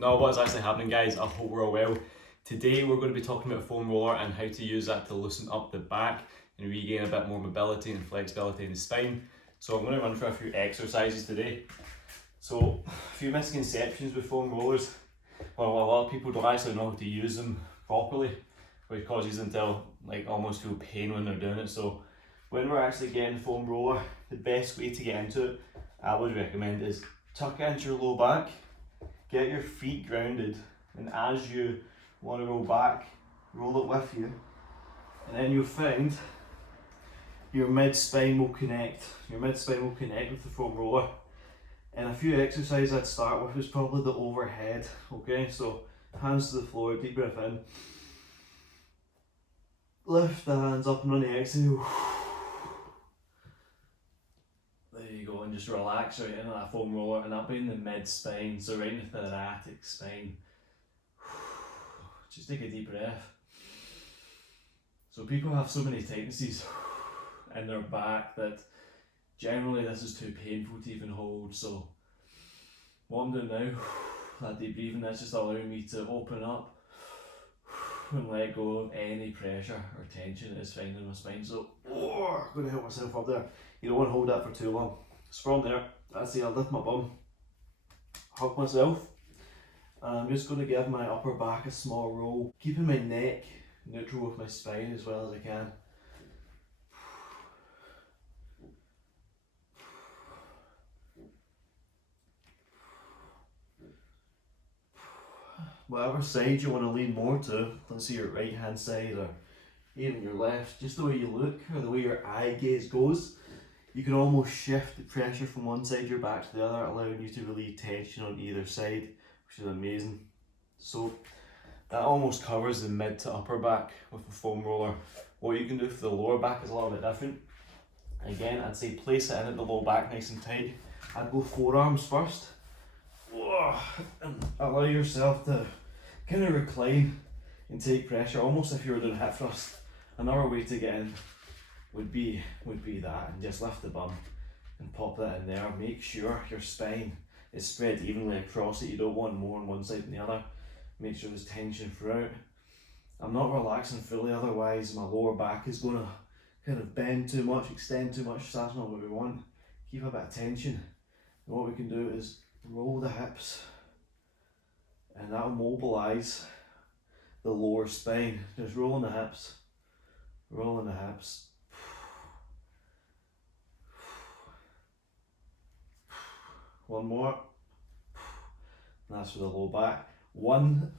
No, what is actually happening, guys? I hope we're all well. Today we're going to be talking about a foam roller and how to use that to loosen up the back and regain a bit more mobility and flexibility in the spine. So I'm going to run through a few exercises today. So a few misconceptions with foam rollers. Well, a lot of people don't actually know how to use them properly, which causes them to almost feel pain when they're doing it. So when we're actually getting the foam roller, the best way to get into it, I would recommend, is tuck it into your low back. Get your feet grounded, and as you want to roll back, roll it with you, and then you'll find your mid-spine will connect. Your mid-spine will connect with the foam roller. And a few exercises I'd start with is probably the overhead. Okay, so hands to the floor, deep breath in. Lift the hands up and on the exhale. There you go, and just relax right into that foam roller, and that'll be in the mid-spine, so right into the thoracic spine. Just take a deep breath. So people have so many tendencies in their back that generally this is too painful to even hold. So what I'm doing now, that deep breathing, that's just allowing me to open up and let go of any pressure or tension that is found in my spine. So I'm going to help myself up there. You don't want to hold that for too long. So from there, that's it, I'll lift my bum, hug myself, and I'm just going to give my upper back a small roll, keeping my neck neutral with my spine as well as I can. Whatever side you want to lean more to, let's say your right hand side or even your left, just the way you look or the way your eye gaze goes, you can almost shift the pressure from one side of your back to the other, allowing you to relieve tension on either side, which is amazing. So that almost covers the mid to upper back with a foam roller. What you can do for the lower back is a little bit different. Again, I'd say place it in at the low back nice and tight. I'd go forearms first. And allow yourself to kind of recline and take pressure, almost if you were doing hip thrust. Another way to get in would be that, and just lift the bum and pop that in there. Make sure your spine is spread evenly across it. You don't want more on one side than the other. Make sure there's tension throughout. I'm not relaxing fully, otherwise my lower back is going to kind of bend too much, extend too much. So that's not what we want. Keep a bit of tension. And what we can do is roll the hips, and that'll mobilize the lower spine. Just rolling the hips, rolling the hips. One more. And that's for the low back. One,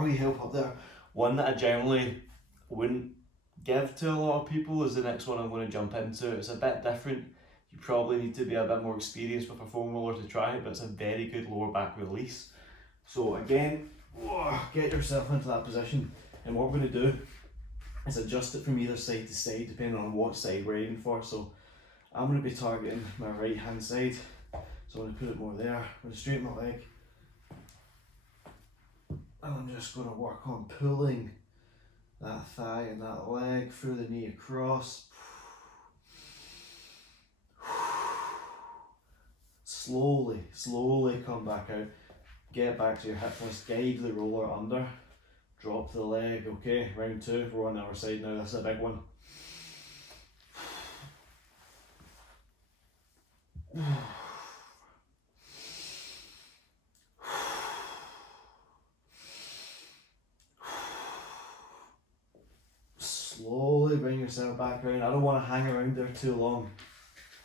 we help up there. One that I generally wouldn't give to a lot of people is the next one I'm going to jump into. It's a bit different. You probably need to be a bit more experienced with a foam roller to try it, but it's a very good lower back release. So again, get yourself into that position, and what we're going to do is adjust it from either side to side depending on what side we're aiming for. So I'm going to be targeting my right hand side, so I'm going to put it more there. I'm going to straighten my leg, and I'm just going to work on pulling that thigh and that leg through the knee across. Slowly come back out. Get back to your hip thrust, guide the roller under, drop the leg. Okay, round two, we're on the other side now. This is a big one. Slowly bring yourself back around. I don't want to hang around there too long.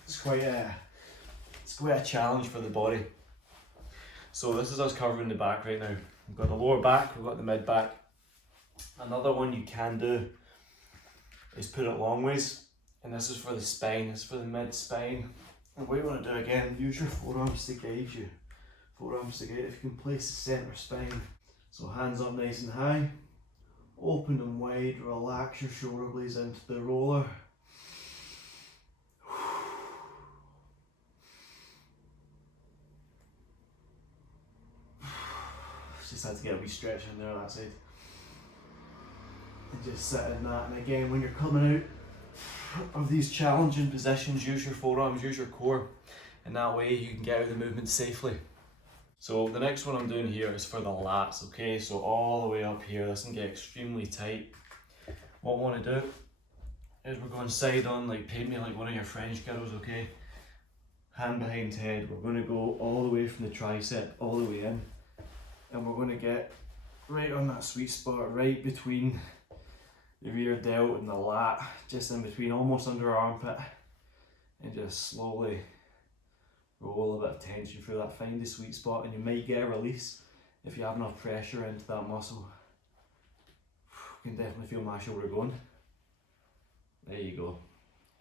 It's quite a challenge for the body. So this is us covering the back right now. We've got the lower back, we've got the mid back. Another one you can do is put it long ways, and this is for the spine, this is for the mid spine. And what you want to do again, use your forearms to guide you. Forearms to guide, if you can place the centre spine. So hands up nice and high, open them wide, relax your shoulder blades into the roller. Just had to get a wee stretch in there, that's it. And just sit in that. And again, when you're coming out of these challenging positions, use your forearms, use your core, and that way you can get out of the movement safely. So the next one I'm doing here is for the lats, okay? So all the way up here, this can get extremely tight. What I want to do is we're going side on, like paint me like one of your French girls, okay? Hand behind head, we're going to go all the way from the tricep, all the way in. And we're going to get right on that sweet spot, right between the rear delt and the lat, just in between, almost under our armpit. And just slowly roll a bit of tension through that, find the sweet spot, and you might get a release if you have enough pressure into that muscle. You can definitely feel my shoulder going. There you go.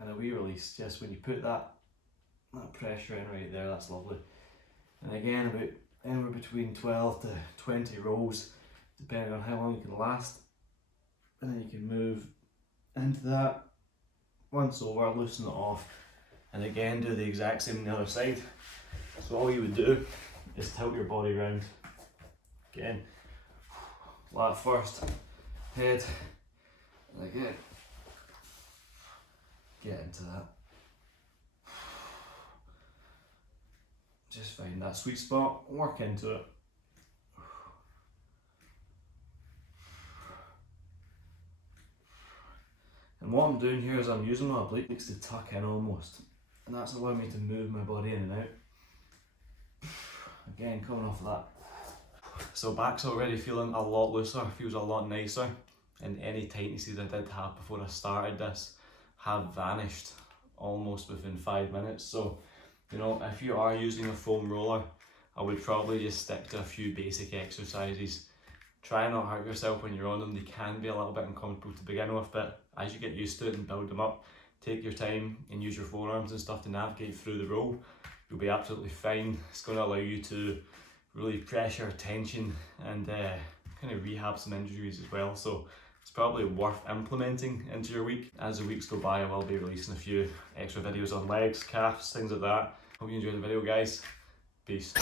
And a wee release, just when you put that pressure in right there, that's lovely. And again, about anywhere between 12 to 20 rolls, depending on how long you can last. And then you can move into that. Once over, loosen it off. And again, do the exact same on the other side. So all you would do is tilt your body around. Again, lat first, head, and again, get into that. Just find that sweet spot, work into it. And what I'm doing here is I'm using my obliques to tuck in almost. And that's allowing me to move my body in and out. Again, coming off of that. So back's already feeling a lot looser, feels a lot nicer. And any tightnesses I did have before I started this have vanished almost within 5 minutes. So, you know, if you are using a foam roller, I would probably just stick to a few basic exercises. Try not hurt yourself when you're on them. They can be a little bit uncomfortable to begin with, but as you get used to it and build them up, take your time and use your forearms and stuff to navigate through the roll. You'll be absolutely fine. It's going to allow you to really pressure tension and kind of rehab some injuries as well. So it's probably worth implementing into your week. As the weeks go by, I will be releasing a few extra videos on legs, calves, things like that. Hope you enjoyed the video, guys. Peace.